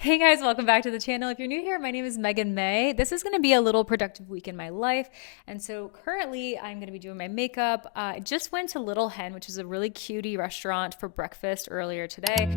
Hey guys, welcome back to the channel. If you're new here, my name is Megan May. This is going to be a little productive week in my life. And so currently I'm going to be doing my makeup. I just went to Little Hen, which is a really cutie restaurant, for breakfast earlier today.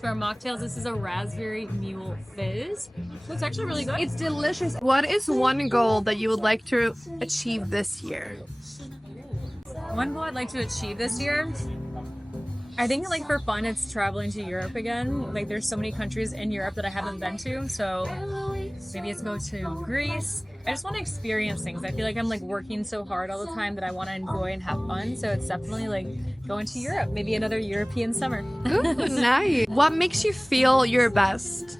For our mocktails, this is a raspberry mule fizz. It's actually really good. It's delicious. What is one goal that you would like to achieve this year? One goal I'd like to achieve this year, I think like for fun, it's traveling to Europe again. Like there's so many countries in Europe that I haven't been to, so maybe it's go to Greece. I just want to experience things. I feel like I'm like working so hard all the time that I want to enjoy and have fun. So it's definitely like going to Europe, maybe another European summer. Ooh, nice. What makes you feel your best?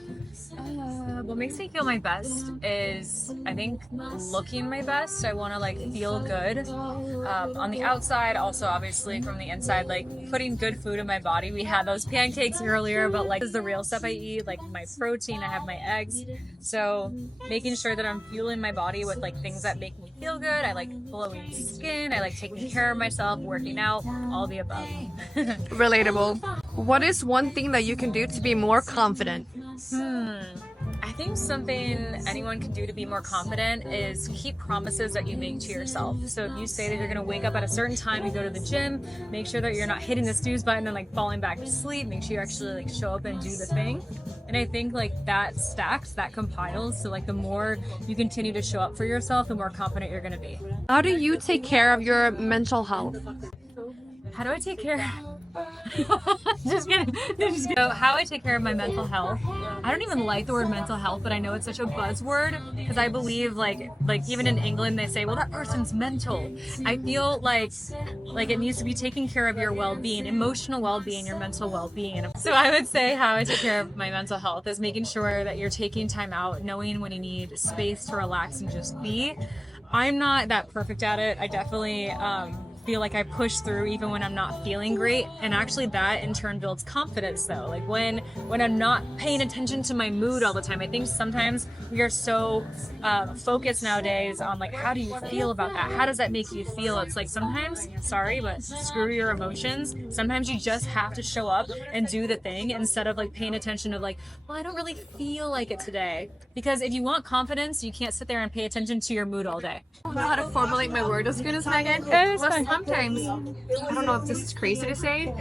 What makes me feel my best is, I think, looking my best. I want to like feel good on the outside, also obviously from the inside, like putting good food in my body. We had those pancakes earlier, but like this is the real stuff I eat, like my protein, I have my eggs. So making sure that I'm fueling my body with like things that make me feel good. I like glowing skin, I like taking care of myself, working out, all the above. Relatable. What is one thing that you can do to be more confident? I think something anyone can do to be more confident is keep promises that you make to yourself. So if you say that you're going to wake up at a certain time, you go to the gym, make sure that you're not hitting the snooze button and like falling back to sleep. Make sure you actually like show up and do the thing. And I think like that stacks, that compiles. So like the more you continue to show up for yourself, the more confident you're going to be. How do you take care of your mental health? How do I take care? Just kidding. So how I take care of my mental health. I don't even like the word mental health, but I know it's such a buzzword because I believe like even in England they say, well, that person's mental. I feel like it needs to be taking care of your well-being, emotional well-being, your mental well-being. So I would say how I take care of my mental health is making sure that you're taking time out, knowing when you need space to relax and just be. I'm not that perfect at it. I definitely feel like I push through even when I'm not feeling great, and actually that in turn builds confidence though. Like when I'm not paying attention to my mood all the time. I think sometimes we are so focused nowadays on like, how do you feel about that? How does that make you feel? It's like sometimes, sorry, but screw your emotions. Sometimes you just have to show up and do the thing instead of like paying attention to like, well, I don't really feel like it today. Because if you want confidence, you can't sit there and pay attention to your mood all day. I don't know how to formulate my word as good as Megan. Sometimes, I don't know if this is crazy to say,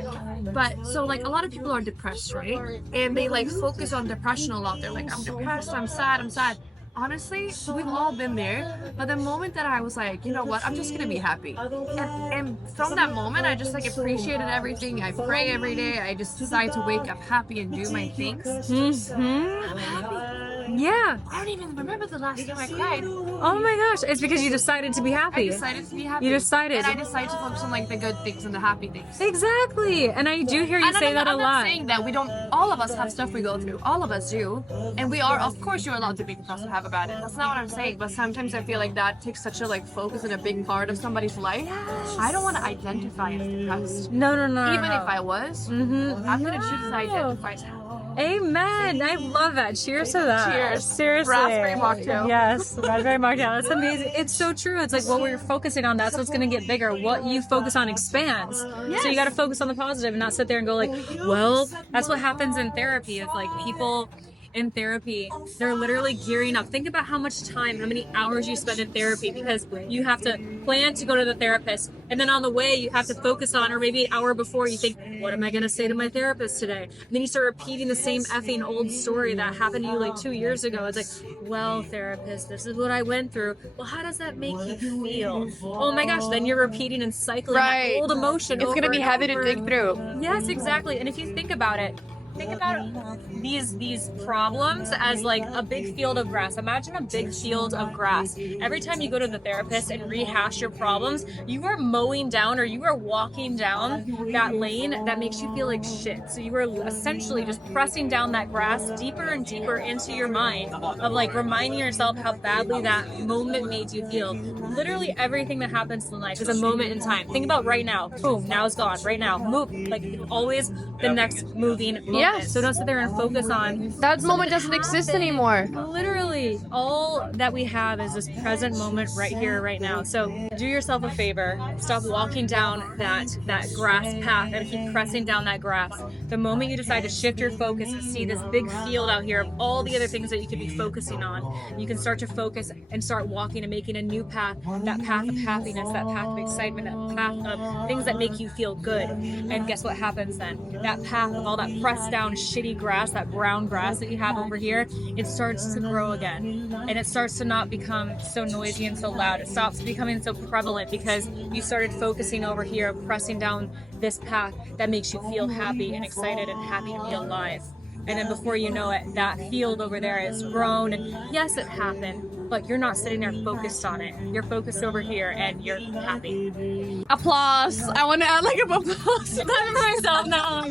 but so like a lot of people are depressed, right? And they like focus on depression a lot. They're like, I'm depressed, I'm sad. Honestly, we've all been there. But the moment that I was like, you know what, I'm just gonna be happy. And from that moment, I just like appreciated everything. I pray every day. I just decided to wake up happy and do my things. I'm happy. Yeah. I don't even remember the last time I cried. Oh my gosh. It's because you decided to be happy. I decided to be happy. You decided. And I decided to focus on like the good things and the happy things. Exactly. And I do hear you say that a lot. I'm not saying that we don't, all of us have stuff we go through. All of us do. And we are, of course you're allowed to be depressed and have about it. That's not what I'm saying. But sometimes I feel like that takes such a like focus and a big part of somebody's life. Yes. I don't want to identify as depressed. No. Even if I was, I'm going to choose to identify as happy. Amen. I love that. Cheers to that. Cheers. Seriously. Raspberry mocktail. Yes, raspberry mocktail. That's amazing. It's so true. It's like what we're focusing on, that's what's going to get bigger. What you focus on expands. Yes. So you got to focus on the positive and not sit there and go like, well, that's what happens in therapy. It's like people in therapy, they're literally gearing up. Think about how much time, how many hours you spend in therapy, because you have to plan to go to the therapist, and then on the way you have to focus on, or maybe an hour before you think, what am I going to say to my therapist today? And then you start repeating the same effing old story that happened to you like 2 years ago. It's like, well, therapist, this is what I went through. Well, how does that make you feel? Oh my gosh, then you're repeating and cycling that old emotion. It's going to be heavy to dig through. Yes, exactly. And if you think about it, think about these problems as like a big field of grass. Imagine a big field of grass. Every time you go to the therapist and rehash your problems, you are mowing down, or you are walking down that lane that makes you feel like shit. So you are essentially just pressing down that grass deeper and deeper into your mind of like reminding yourself how badly that moment made you feel. Literally everything that happens in life is a moment in time. Think about right now. Boom, now it's gone. Right now, move. Like always the next moving moment. Yes. So don't sit there and focus on That moment doesn't exist anymore. literally all that we have is this present moment right here, right now. So do yourself a favor. Stop walking down that grass path and keep pressing down that grass. The moment you decide to shift your focus and see this big field out here of all the other things that you could be focusing on, you can start to focus and start walking and making a new path, that path of happiness, that path of excitement, that path of things that make you feel good. And guess what happens then? That path of all that pressed down shitty grass, that brown grass that you have over here, it starts to grow again. And it starts to not become so noisy and so loud. It stops becoming so prevalent because you started focusing over here, pressing down this path that makes you feel happy and excited and happy to be alive. And then before you know it, that field over there is grown. And yes, it happened, but you're not sitting there focused on it. You're focused over here and you're happy. Applause. I want to add like a applause. I'm for myself now.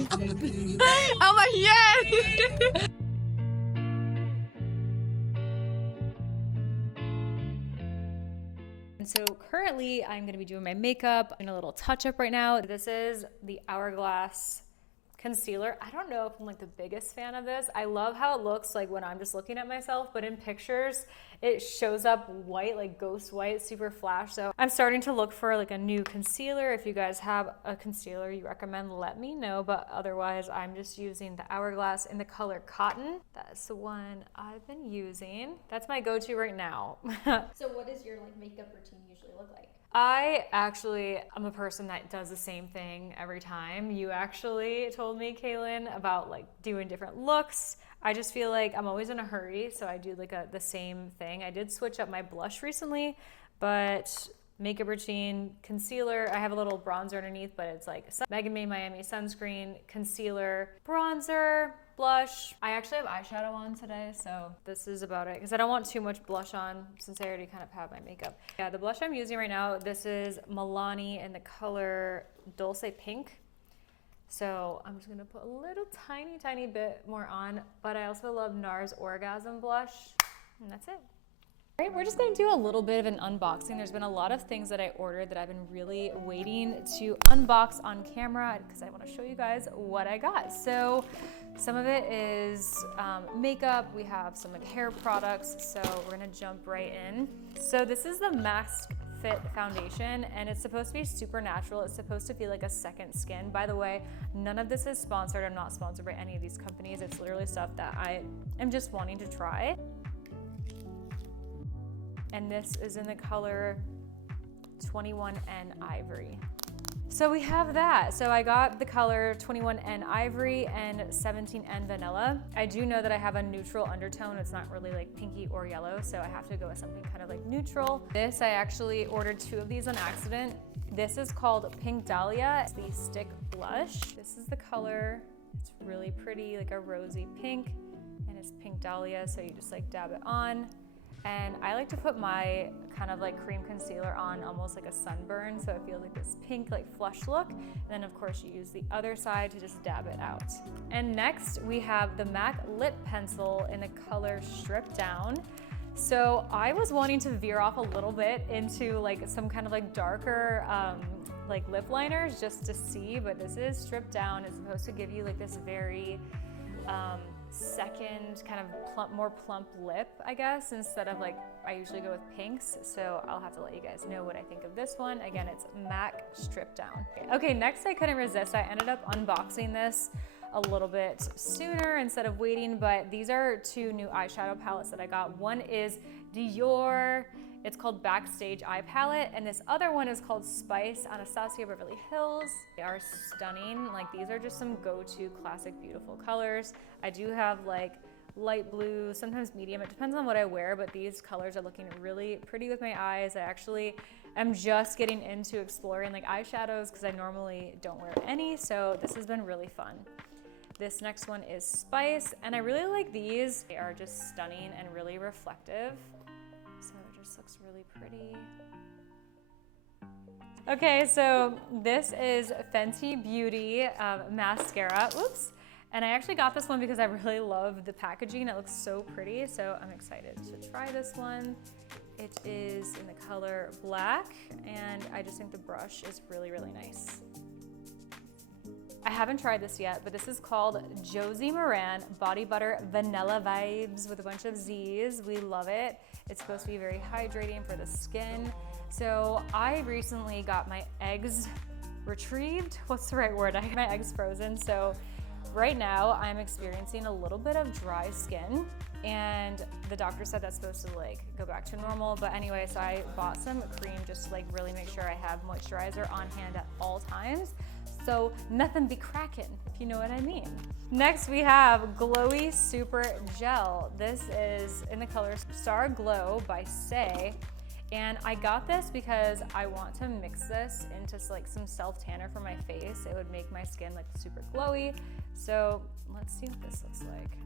I'm like, yes. And so currently I'm going to be doing my makeup and a little touch up right now. This is the Hourglass concealer. I don't know if I'm like the biggest fan of this. I love how it looks like when I'm just looking at myself, but in pictures it shows up white, like ghost white, super flash. So I'm starting to look for like a new concealer. If you guys have a concealer you recommend, let me know, but otherwise I'm just using the Hourglass in the color Cotton. That's the one I've been using. That's my go-to right now. So what does your like makeup routine usually look like? I'm a person that does the same thing every time. You actually told me, Kaylin, about like doing different looks. I just feel like I'm always in a hurry, so I do like the same thing. I did switch up my blush recently, but makeup routine, concealer, I have a little bronzer underneath, but it's like Megan Made Miami sunscreen, concealer, bronzer, blush. I actually have eyeshadow on today, so this is about it because I don't want too much blush on since I already kind of have my makeup. Yeah, the blush I'm using right now, this is Milani in the color Dulce Pink. So I'm just gonna put a little tiny bit more on, but I also love NARS Orgasm blush, and that's it. All right, we're just gonna do a little bit of an unboxing. There's been a lot of things that I ordered that I've been really waiting to unbox on camera because I wanna show you guys what I got. So some of it is makeup. We have some like hair products, so we're gonna jump right in. So this is the Mask Fit foundation, and it's supposed to be super natural. It's supposed to feel like a second skin. By the way, none of this is sponsored. I'm not sponsored by any of these companies. It's literally stuff that I am just wanting to try. And this is in the color 21N Ivory. So we have that. So I got the color 21N Ivory and 17N Vanilla. I do know that I have a neutral undertone. It's not really like pinky or yellow, so I have to go with something kind of like neutral. This, I actually ordered 2 of these on accident. This is called Pink Dahlia. It's the stick blush. This is the color. It's really pretty, like a rosy pink, and it's Pink Dahlia, so you just like dab it on. And I like to put my kind of like cream concealer on almost like a sunburn, so it feels like this pink like flush look. And then of course you use the other side to just dab it out. And next we have the MAC lip pencil in the color Strip Down. So I was wanting to veer off a little bit into like some kind of like darker like lip liners just to see, but this is Strip Down. It's supposed to give you like this very second kind of more plump lip, I guess, instead of like I usually go with pinks. So I'll have to let you guys know what I think of this one. Again, it's MAC Strip Down. Okay, next I couldn't resist. I ended up unboxing this a little bit sooner instead of waiting, but these are 2 new eyeshadow palettes that I got. One is Dior. It's called Backstage Eye Palette, and this other one is called Spice Anastasia Beverly Hills. They are stunning. Like, these are just some go-to classic beautiful colors. I do have like light blue, sometimes medium. It depends on what I wear, but these colors are looking really pretty with my eyes. I actually am just getting into exploring like eyeshadows because I normally don't wear any, so this has been really fun. This next one is Spice, and I really like these. They are just stunning and really reflective. So it just looks really pretty. Okay, so this is Fenty Beauty mascara. Oops. And I actually got this one because I really love the packaging. It looks so pretty, so I'm excited to try this one. It is in the color black, and I just think the brush is really, really nice. I haven't tried this yet, but this is called Josie Moran Body Butter Vanilla Vibes with a bunch of Z's. We love it. It's supposed to be very hydrating for the skin. So I recently got my eggs retrieved. What's the right word? I had my eggs frozen. So right now I'm experiencing a little bit of dry skin, and the doctor said that's supposed to like go back to normal. But anyway, so I bought some cream just to like really make sure I have moisturizer on hand at all times, so nothing be cracking, if you know what I mean. Next we have Glowy Super Gel. This is in the color Star Glow by Say. And I got this because I want to mix this into like some self tanner for my face. It would make my skin like super glowy. So let's see what this looks like.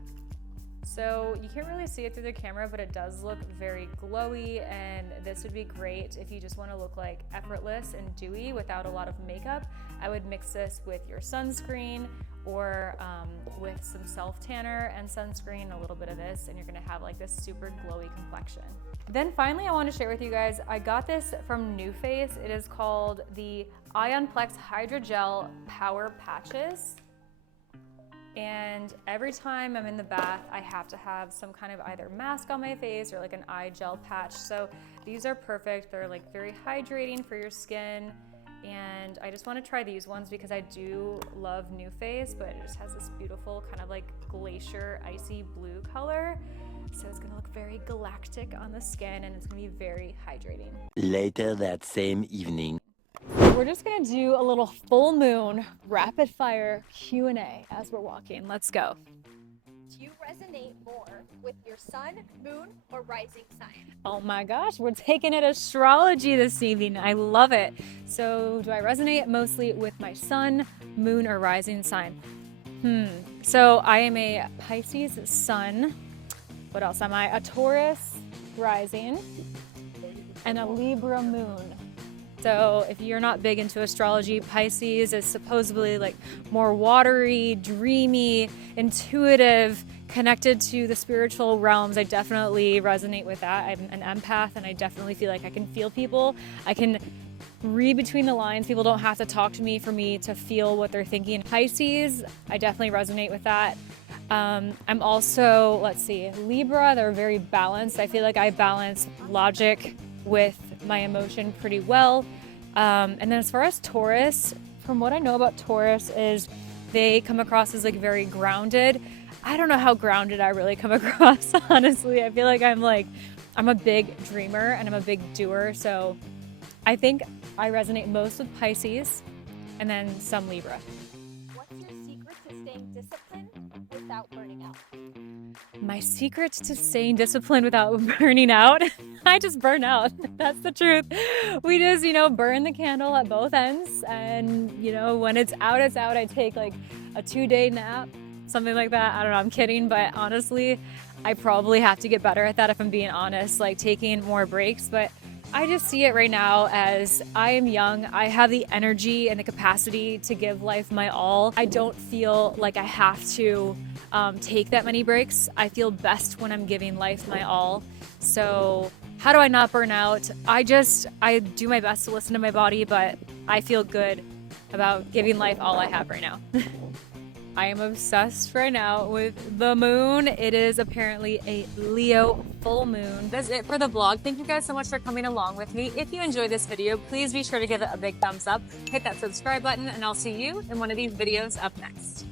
So you can't really see it through the camera, but it does look very glowy, and this would be great if you just want to look like effortless and dewy without a lot of makeup. I would mix this with your sunscreen or with some self tanner and sunscreen, a little bit of this, and you're gonna have like this super glowy complexion. Then finally, I want to share with you guys, I got this from NuFace. It is called the Ionplex Hydrogel Power Patches. And every time I'm in the bath, I have to have some kind of either mask on my face or like an eye gel patch. So these are perfect. They're like very hydrating for your skin. And I just want to try these ones because I do love NuFace, but it just has this beautiful kind of like glacier icy blue color. So it's gonna look very galactic on the skin, and it's gonna be very hydrating. Later that same evening. We're just gonna do a little full moon rapid fire Q&A as we're walking. Let's go. Do you resonate more with your sun, moon, or rising sign? Oh my gosh, we're taking it astrology this evening. I love it. So do I resonate mostly with my sun, moon, or rising sign? So I am a Pisces sun. What else am I? A Taurus rising and a Libra moon. So if you're not big into astrology, Pisces is supposedly like more watery, dreamy, intuitive, connected to the spiritual realms. I definitely resonate with that. I'm an empath, and I definitely feel like I can feel people. I can read between the lines. People don't have to talk to me for me to feel what they're thinking. Pisces, I definitely resonate with that. I'm also, let's see, Libra, they're very balanced. I feel like I balance logic with my emotion pretty well. And then as far as Taurus, from what I know about Taurus is they come across as like very grounded. I don't know how grounded I really come across, honestly. I feel like I'm a big dreamer and I'm a big doer. So I think I resonate most with Pisces and then some Libra. What's your secret to staying disciplined without burning out? My secret to staying disciplined without burning out? I just burn out. That's the truth. We just, burn the candle at both ends. And, when it's out, it's out. I take like a 2-day nap, something like that. I don't know, I'm kidding. But honestly, I probably have to get better at that if I'm being honest, like taking more breaks. But I just see it right now as I am young. I have the energy and the capacity to give life my all. I don't feel like I have to take that many breaks. I feel best when I'm giving life my all. So how do I not burn out? I do my best to listen to my body, but I feel good about giving life all I have right now. I am obsessed right now with the moon. It is apparently a Leo full moon. That's it for the vlog. Thank you guys so much for coming along with me. If you enjoyed this video, please be sure to give it a big thumbs up, hit that subscribe button, and I'll see you in one of these videos up next.